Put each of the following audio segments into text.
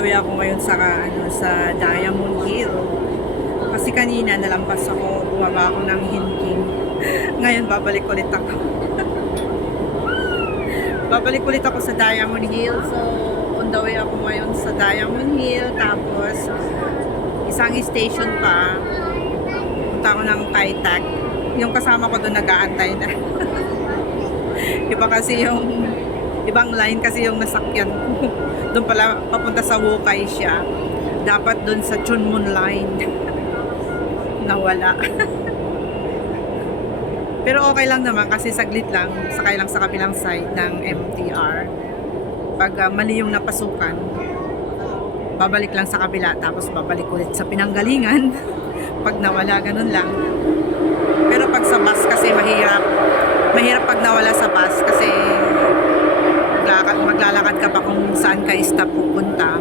the way ako ngayon sa sa Diamond Hill. Kasi kanina nalampas ako, bumaba ako ng Hinking. Ngayon babalik ulit ako. Babalik ulit ako sa Diamond Hill. So on the way ako ngayon sa Diamond Hill. Tapos isang station pa. Punta ako ng Kai Tak. Yung kasama ko doon nag-aantay na. Iba kasi yung ibang line kasi yung nasakyan ko. Doon pala papunta sa Wukai siya. Dapat doon sa Chunmun line. Nawala. Pero okay lang naman kasi saglit lang. Sakay lang sa kabilang side ng MTR. Pag mali yung napasukan, babalik lang sa kabila. Tapos babalik ulit sa pinanggalingan. Pag nawala, ganun lang. Pero pag sa bus kasi mahirap. Mahirap pag nawala sa bus kasi maglalakad ka pa kung saan ka stop pupunta.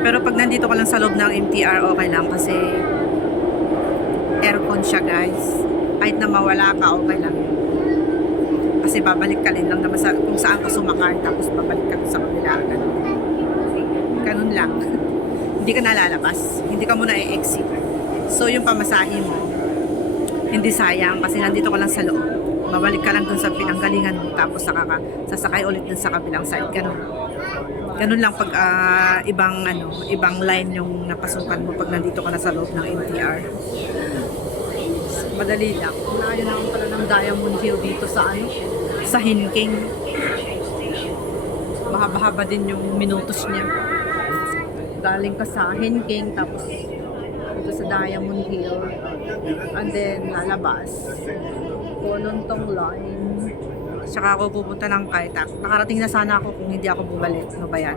Pero pag nandito ka lang sa loob ng MTR, okay lang kasi aircon siya, guys. Kahit na mawala ka, okay lang. Kasi babalik ka rin lang naman sa, kung saan ka sumakay, tapos babalik ka sa kabila. Ganun lang. Hindi ka nalalabas. Hindi ka muna i-exit. So, yung pamasahe mo, hindi sayang kasi nandito ka lang sa loob. Babalik ka lang dun sa pinanggalingan mo, tapos sasakay ulit dun sa kabilang side. Ganun lang pag ibang line yung napasukan mo pag nandito ka na sa loob ng MTR. Madali lang. Layo naman pala ng Diamond Hill dito sa Hinking. Mahaba-haba din yung minutos niya. Galing ka sa Hinking, tapos dito sa Diamond Hill, and then lalabas Polontong line. Saka ako pupunta ng Kai Tak. Nakarating na sana ako kung hindi ako bumalik. Ano ba yan?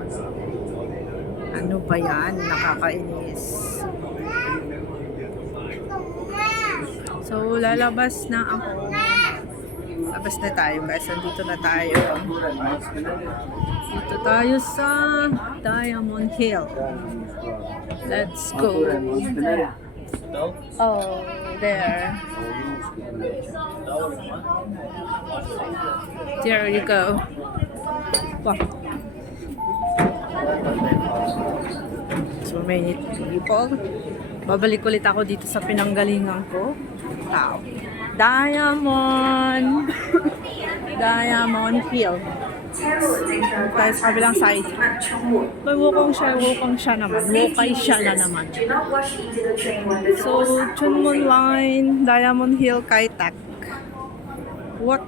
Ano ba yan? Nakakainis. So, lalabas na ako. Labas na tayo, guys. Nandito na tayo. Dito tayo sa Diamond Hill. Let's go. Oh, there. There you go. Wow. So many people. Babalik ulit ako dito sa pinanggalingan ko. Tao. Diamond Hill. Tayo sa kabilang side. May wukong siya naman. Wukay siya na naman. So, Chunmun line, Diamond Hill, Kai Tak. What?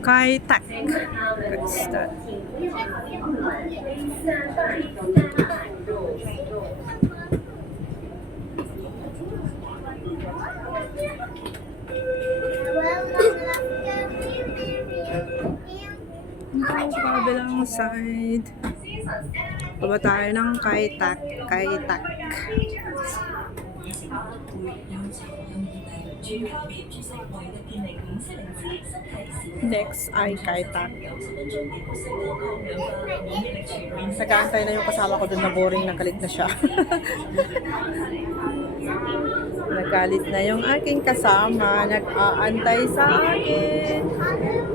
Kai Tak. What's that? Sa kabilang side. Baba tayo ng Kai Tak. Kai Tak. Next ay Kai Tak. Nag-aantay na yung kasama ko dun na boring, nagalit na siya. Nagalit na yung aking kasama, nag-aantay sa akin.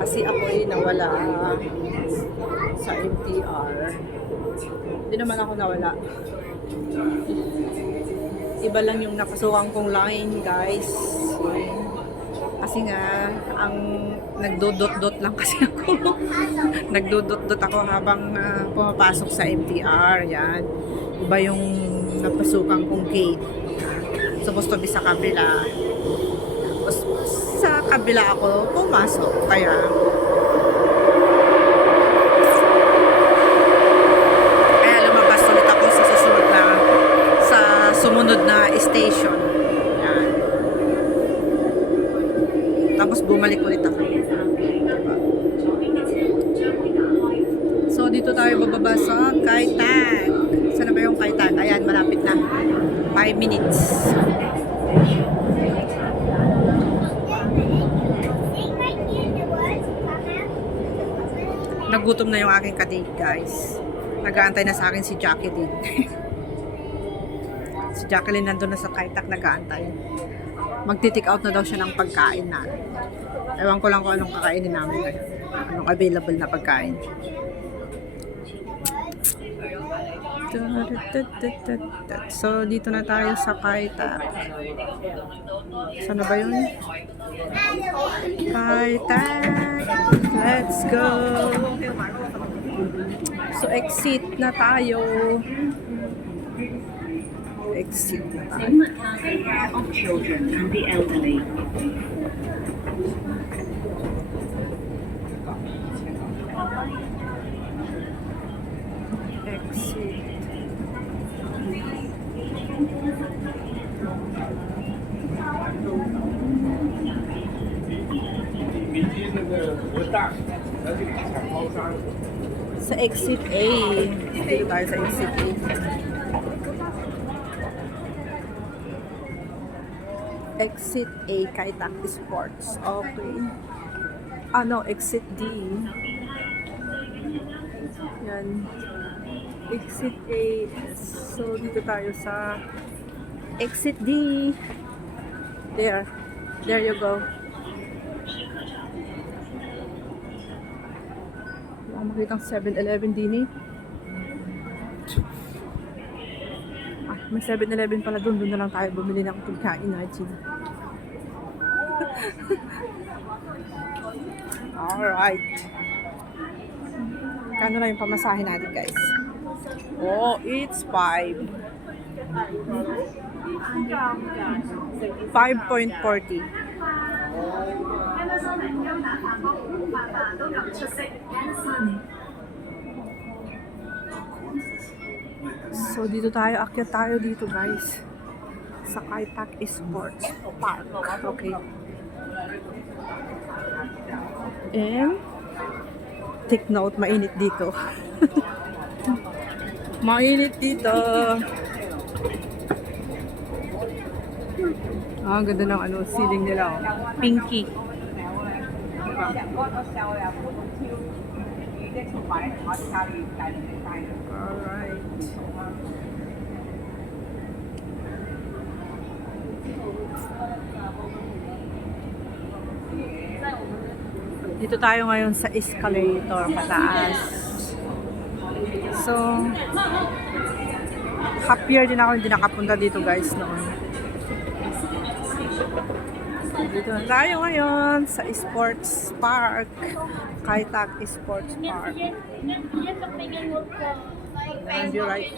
Kasi ako nawala sa MTR. Hindi naman ako nawala. Iba lang yung napasukan kong line, guys. Kasi nga, ang nagdodot-dot lang kasi ako. Nagdodot-dot ako habang pumapasok sa MTR. Yan. Iba yung napasukan kong gate. Supposed to be sa kabila. Sa kabila ako pumasok. Kaya lumabas ulit ako sa sumunod na station. Yan. Tapos bumalik ulit ako. So dito tayo bababa sa Kai Tak. Saan na ba yung Kai Tak? Ayan, malapit na. 5 minutes. Nagutom na yung aking kadig, guys. Nag-aantay na sa akin si Jacqueline. Si Jacqueline nandun na sa Kai Tak nag-aantay. Magti-take out na daw siya ng pagkain natin. Ewan ko lang kung anong kakainin namin ngayon. Anong available na pagkain. So, dito na tayo sa Kaita. Saan na ba yun? Kaita! Let's go! So, exit na tayo. Exit na tayo. Take care of children and the elderly. Exit. Sa exit A. Dito tayo sa exit A. Exit A, Kaitak Sports. Okay. Ano, exit D. Yan. Exit A. So, dito tayo sa exit D. There. There you go. Wala makitang 7-Eleven din eh. Ah, may 7-Eleven pala doon. Doon na lang tayo bumili ng pagkain natin. Alright. Kano na yung pamasahe natin, guys? Oh, it's 5. 5.40. So, dito tayo. Akyat tayo dito, guys. Sa Kaitak Sports Park. Okay. And, take note, mainit dito. Mainit dito. Ah, ang ganda ng ano, ceiling nila. Oh. Pinky. Diba? Alright. Dito tayo ngayon sa escalator pataas. So, half year din ako hindi nakapunta dito, guys, noon. Dito na tayo ngayon sa Sports Park. Kaitak Sports Park. And you're right.